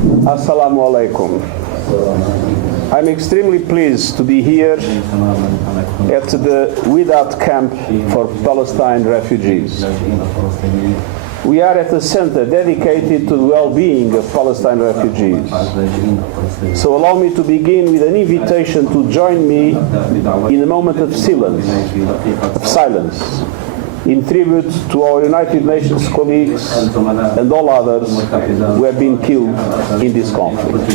Assalamu alaikum. I'm extremely pleased to be here at the Wihdat camp for Palestine refugees. We are at a center dedicated to the well-being of Palestine refugees. So allow me to begin with an invitation to join me in a moment of silence, in tribute to our United Nations colleagues and all others who have been killed in this conflict.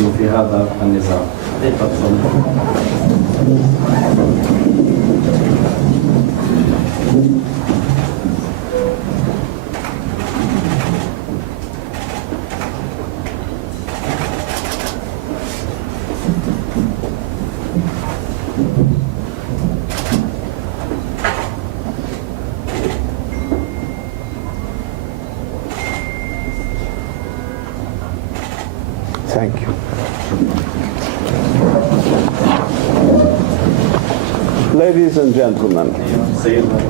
Thank you. Ladies and gentlemen,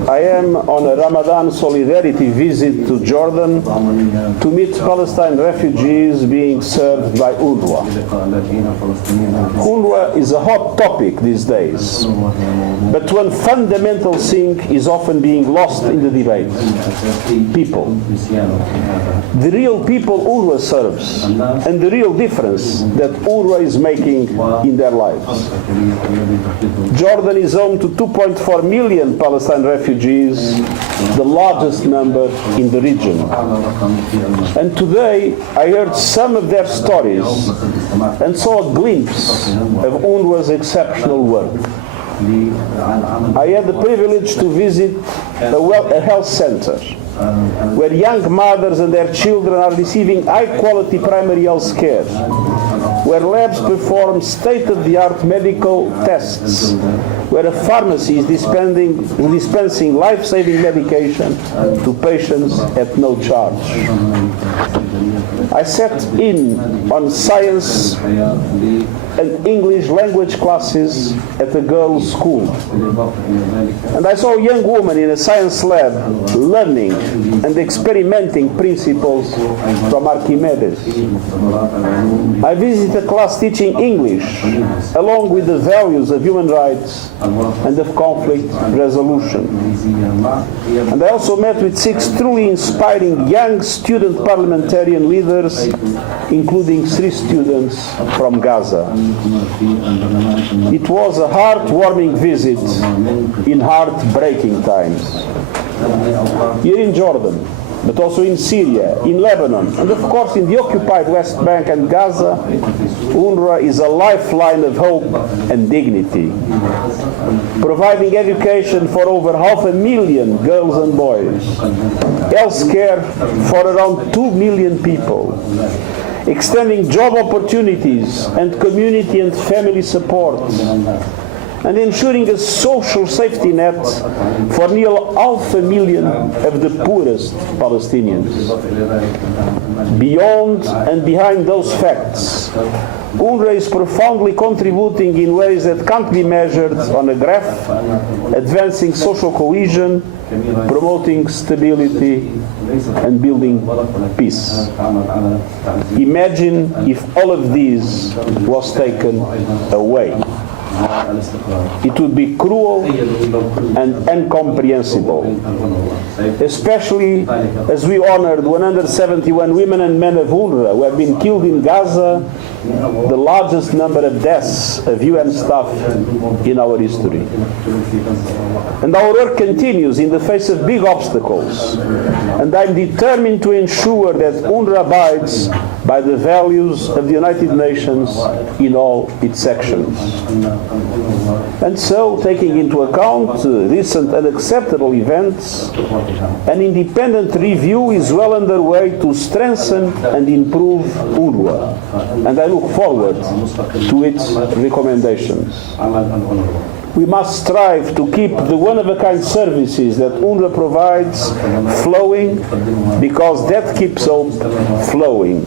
I am on a Ramadan solidarity visit to Jordan to meet Palestine refugees being served by UNRWA. UNRWA is a hot topic these days, but one fundamental thing is often being lost in the debate: people. The real people UNRWA serves, and the real difference that UNRWA is making in their lives. Jordan is home to 2.4 million Palestine refugees, the largest number in the region. And today I heard some of their stories and saw a glimpse of UNRWA's exceptional work. I had the privilege to visit a health center where young mothers and their children are receiving high-quality primary health care, where labs perform state-of-the-art medical tests, where a pharmacy is dispensing life-saving medication to patients at no charge. I sat in on science and English language classes at a girls' school. And I saw a young woman in a science lab learning and experimenting principles from Archimedes. I visited a class teaching English along with the values of human rights and of conflict resolution. And I also met with 6 truly inspiring young student parliamentarian leaders, including 3 students from Gaza. It was a heartwarming visit in heartbreaking times. Here in Jordan, but also in Syria, in Lebanon, and of course in the occupied West Bank and Gaza, UNRWA is a lifeline of hope and dignity, providing education for over 500,000 girls and boys, health care for around 2 million people, extending job opportunities and community and family support, and ensuring a social safety net for nearly 500,000 of the poorest Palestinians. Beyond and behind those facts, UNRWA is profoundly contributing in ways that can't be measured on a graph, advancing social cohesion, promoting stability, and building peace. Imagine if all of this was taken away. It would be cruel and incomprehensible, especially as we honored 171 women and men of UNRWA who have been killed in Gaza, the largest number of deaths of UN staff in our history. And our work continues in the face of big obstacles, and I'm determined to ensure that UNRWA abides by the values of the United Nations in all its sections. And so, taking into account recent unacceptable events, an independent review is well underway to strengthen and improve UNRWA, and I look forward to its recommendations. We must strive to keep the one-of-a-kind services that UNRWA provides flowing, because that keeps hope flowing.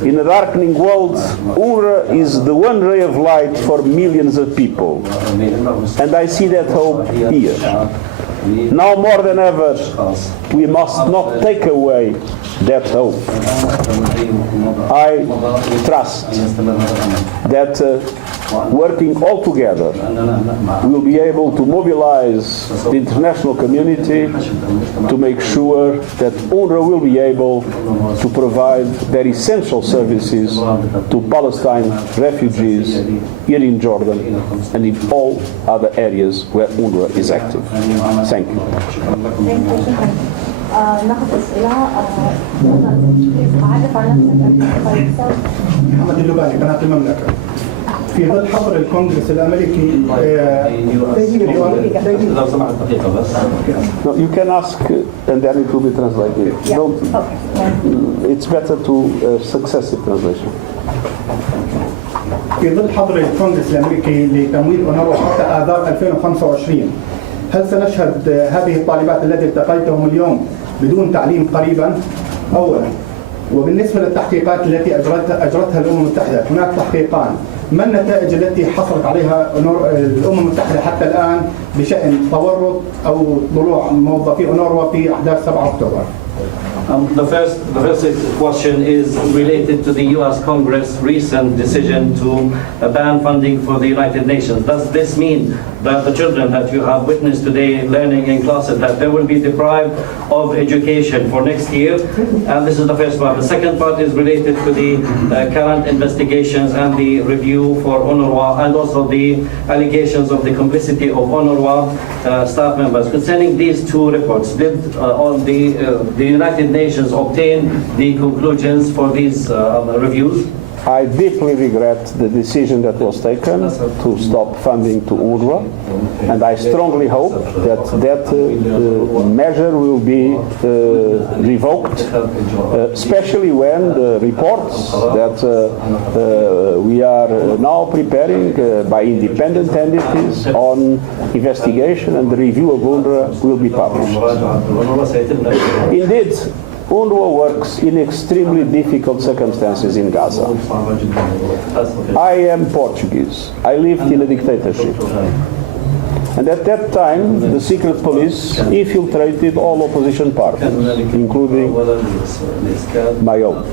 In a darkening world, UNRWA is the one ray of light for millions of people. And I see that hope here. Now more than ever, we must not take away that hope. I trust that working all together, we'll be able to mobilize the international community to make sure that UNRWA will be able to provide their essential services to Palestine refugees here in Jordan and in all other areas where UNRWA is active. Thank you. ناخذ أسئلة. عرف عن نفسك. محمد اللباني قناة المملكة. في ظل حظر الكونغرس الأمريكي لو سمحت دقيقة بس. No, you can ask and then it will be translated. Don't, it's better to successive translation. في ظل حظر الكونغرس الأمريكي لتمويل أونروا حتى آذار 2025 هل سنشهد هذه الطالبات التي التقيتهم اليوم بدون تعليم قريبا؟ أولا، وبالنسبة للتحقيقات التي أجرتها الأمم المتحدة، هناك تحقيقان، ما النتائج التي حصلت عليها الأمم المتحدة حتى الآن بشأن تورط أو طلوع موظفي أونروا في أحداث 7 أكتوبر؟ The first question is related to the U.S. Congress recent decision to ban funding for the United Nations. Does this mean that the children that you have witnessed today learning in classes, that they will be deprived of education for next year? And this is the first part. The second part is related to the current investigations and the review for UNRWA and also the allegations of the complicity of UNRWA staff members. Concerning these two reports, did the United Nations obtain the conclusions for these reviews? I deeply regret the decision that was taken to stop funding to UNRWA, and I strongly hope that measure will be revoked, especially when the reports that we are now preparing by independent entities on investigation and the review of UNRWA will be published. Indeed, UNRWA works in extremely difficult circumstances in Gaza. I am Portuguese. I lived in a dictatorship. And at that time, the secret police infiltrated all opposition parties, including my own.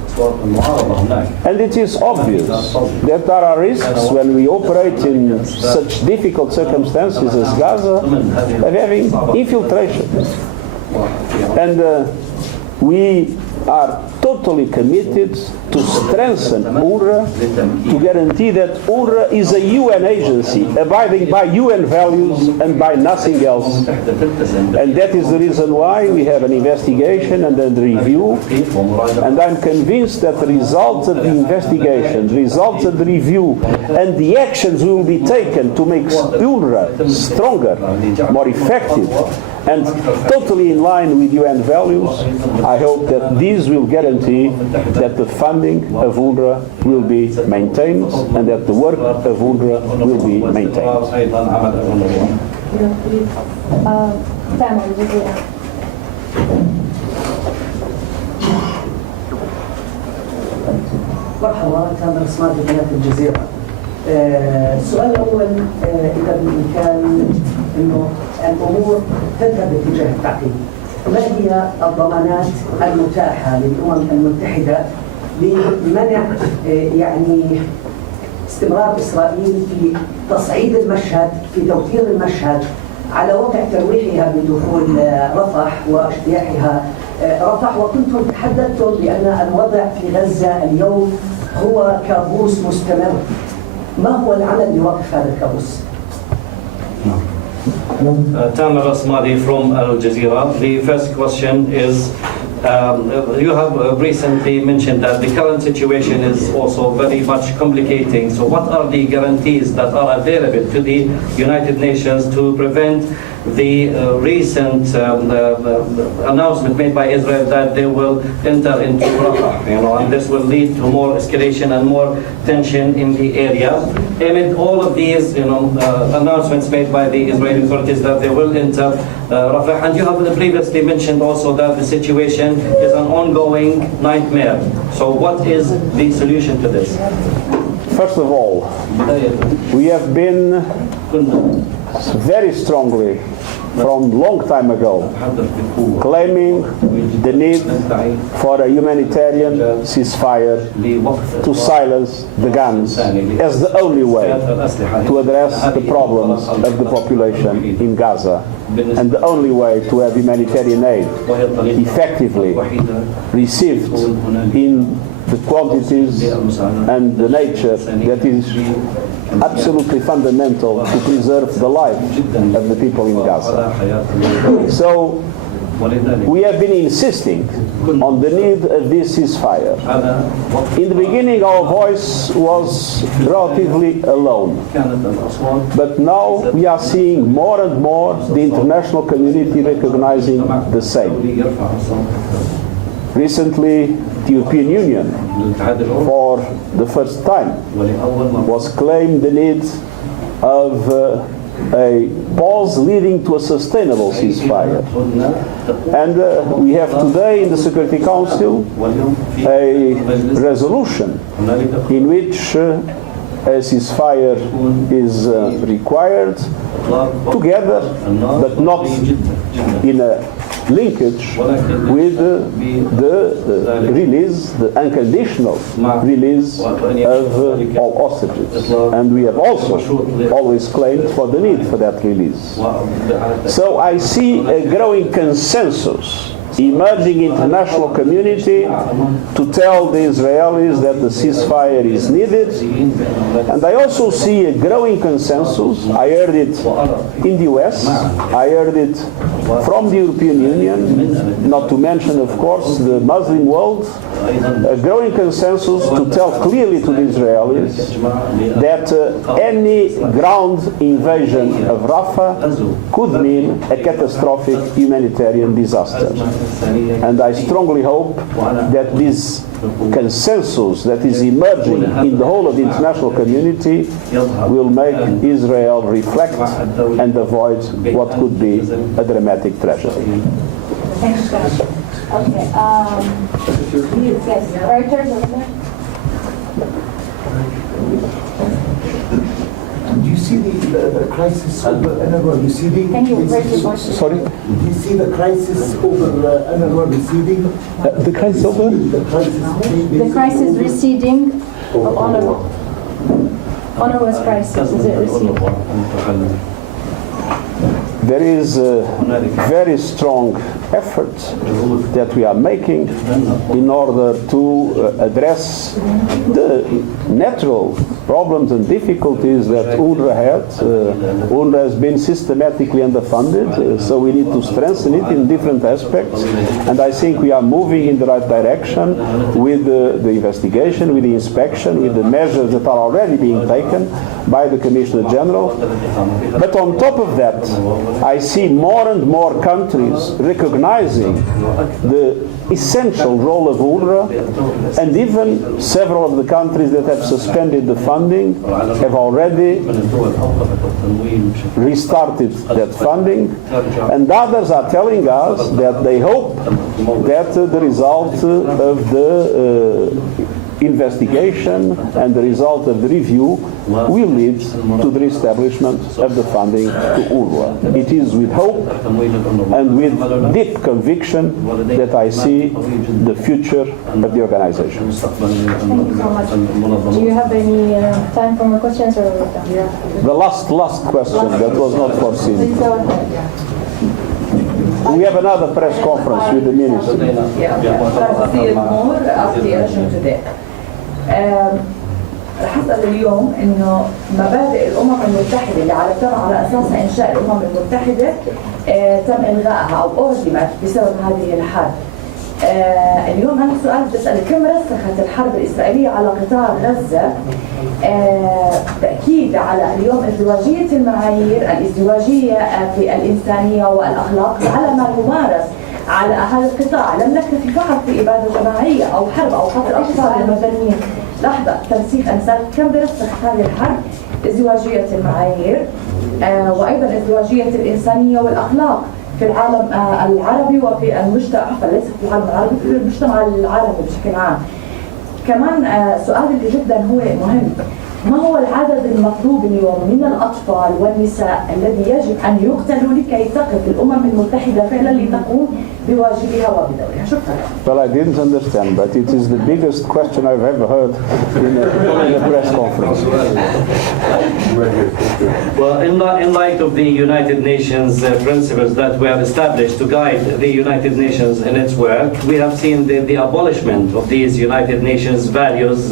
And it is obvious that there are risks when we operate in such difficult circumstances as Gaza of having infiltrations. And we are totally committed to strengthen UNRWA, to guarantee that UNRWA is a UN agency abiding by UN values and by nothing else. And that is the reason why we have an investigation and a review. And I'm convinced that the results of the investigation, the results of the review, and the actions will be taken to make UNRWA stronger, more effective, and totally in line with UN values. I hope that these will guarantee that the funding of UNRWA will be maintained and that the work of UNRWA will be maintained. مرحبا، تامر اسماعيل قناة الجزيرة. السؤال الأول إذا بالإمكان إنه الأمور تذهب باتجاه التعقيد. ما هي الضمانات المتاحة للأمم المتحدة لمنع يعني استمرار إسرائيل في تصعيد المشهد، في توتير المشهد على وضع ترويحها بدخول رفح واجتياحها رفح؟ وكنتم تحدثتم بأن الوضع في غزة اليوم هو كابوس مستمر. ما هو العمل لوقف هذا الكابوس؟ Tamer Asmadi from Al Jazeera. The first question is, you have recently mentioned that the current situation is also very much complicating. So what are the guarantees that are available to the United Nations to prevent the recent announcement made by Israel that they will enter into Rafah, and this will lead to more escalation and more tension in the area. Amid all of these, announcements made by the Israeli authorities that they will enter Rafah, and you have previously mentioned also that the situation is an ongoing nightmare. So what is the solution to this? First of all, we have been very strongly from long time ago, claiming the need for a humanitarian ceasefire to silence the guns as the only way to address the problems of the population in Gaza, and the only way to have humanitarian aid effectively received in the quantities and the nature that is absolutely fundamental to preserve the life of the people in Gaza. So we have been insisting on the need of this ceasefire. In the beginning our voice was relatively alone, but now we are seeing more and more the international community recognizing the same. Recently, the European Union, for the first time, was claiming the need of a pause leading to a sustainable ceasefire. And we have today in the Security Council a resolution in which a ceasefire is required together, but not in a linkage with the release, the unconditional release of all hostages. And we have also always claimed for the need for that release. So I see a growing consensus emerging international community to tell the Israelis that the ceasefire is needed. And I also see a growing consensus. I heard it in the US, I heard it from the European Union, not to mention, of course, the Muslim world, a growing consensus to tell clearly to the Israelis that any ground invasion of Rafah could mean a catastrophic humanitarian disaster. And I strongly hope that this consensus that is emerging in the whole of the international community will make Israel reflect and avoid what could be a dramatic tragedy. Thanks, guys. Okay. Yes, Reuters over there. Do you see the crisis over UNRWA receding? Can you raise your voice? Sorry? Do you see the crisis over UNRWA receding? The crisis over? The crisis receding of UNRWA's crisis. Is it receding? There is a very strong effort that we are making in order to address the natural problems and difficulties that UNRWA had. UNRWA has been systematically underfunded, so we need to strengthen it in different aspects. And I think we are moving in the right direction with the investigation, with the inspection, with the measures that are already being taken by the Commissioner General. But on top of that, I see more and more countries recognizing the essential role of UNRWA, and even several of the countries that have suspended the funding have already restarted that funding, and others are telling us that they hope that the result of the investigation and the result of the review will lead to the establishment of the funding to UNRWA. It is with hope and with deep conviction that I see the future of the organization. Thank you so much. Do you have any time for more questions? Or The last question that was not foreseen. Please go ahead. We have another press conference with the minister. حصل اليوم انه مبادئ الامم المتحده اللي عرفتها على اساسها انشاء الامم المتحده تم الغائها او اهدمت بسبب هذه الحرب. اليوم انا سؤال بسال كم رسخت الحرب الاسرائيليه على قطاع غزه تاكيد على اليوم ازدواجيه المعايير، الازدواجيه في الانسانيه والاخلاق على ما يمارس على هذا القطاع. لم نكتفي فقط باباده جماعيه او حرب او قتل اطفال المدنيين. لحظة ترسيخ أمثال كم برسخ هذه الحرب ازدواجية المعايير وأيضا ازدواجية الإنسانية والأخلاق في العالم العربي وفي المجتمع، عفوا ليس في العالم العربي، في المجتمع العربي بشكل عام. كمان سؤال اللي جدا هو مهم، ما هو العدد المطلوب اليوم من الأطفال والنساء الذي يجب أن يقتلوا لكي تقف الأمم المتحدة فعلا لتقوم بواجبها وبدورها؟ شكرا. Well, I didn't understand, but it is the biggest question I've ever heard in a press conference. Well, in light of the United Nations principles that were established to guide the United Nations in its work, we have seen the abolishment of these United Nations values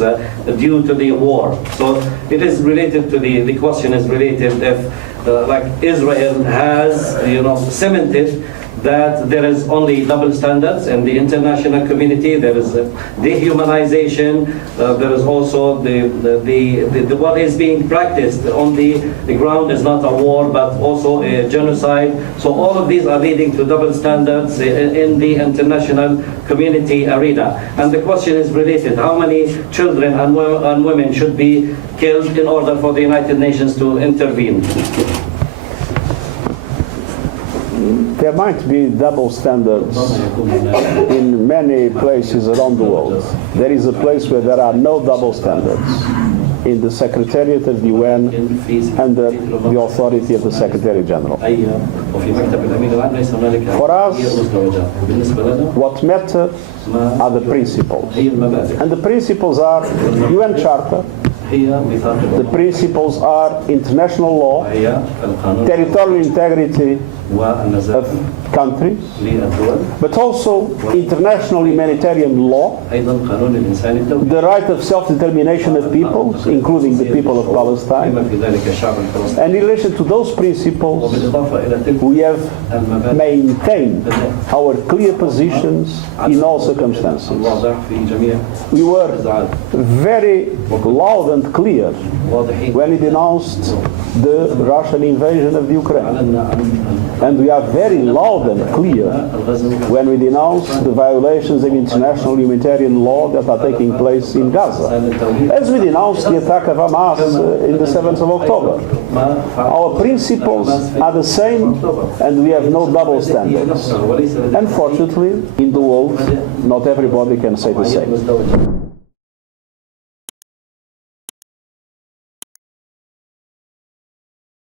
due to the war. So it is related to the question is related if like Israel has, cemented that there is only double standards in the international community. There is dehumanization. There is also the what is being practiced on the ground is not a war, but also a genocide. So all of these are leading to double standards in the international community arena. And the question is related: how many children and women should be killed in order for the United Nations to intervene? There might be double standards in many places around the world. There is a place where there are no double standards, in the Secretariat of the UN under the authority of the Secretary-General. For us, what matter are the principles. And the principles are UN Charter, the principles are international law, territorial integrity of countries, but also international humanitarian law, the right of self-determination of peoples, including the people of Palestine. And in relation to those principles, we have maintained our clear positions in all circumstances. We were very loud and clear when we denounced the Russian invasion of the Ukraine. And we are very loud and clear when we denounce the violations of international humanitarian law that are taking place in Gaza, as we denounced the attack of Hamas in the 7th of October. Our principles are the same, and we have no double standards. Unfortunately, in the world, not everybody can say the same.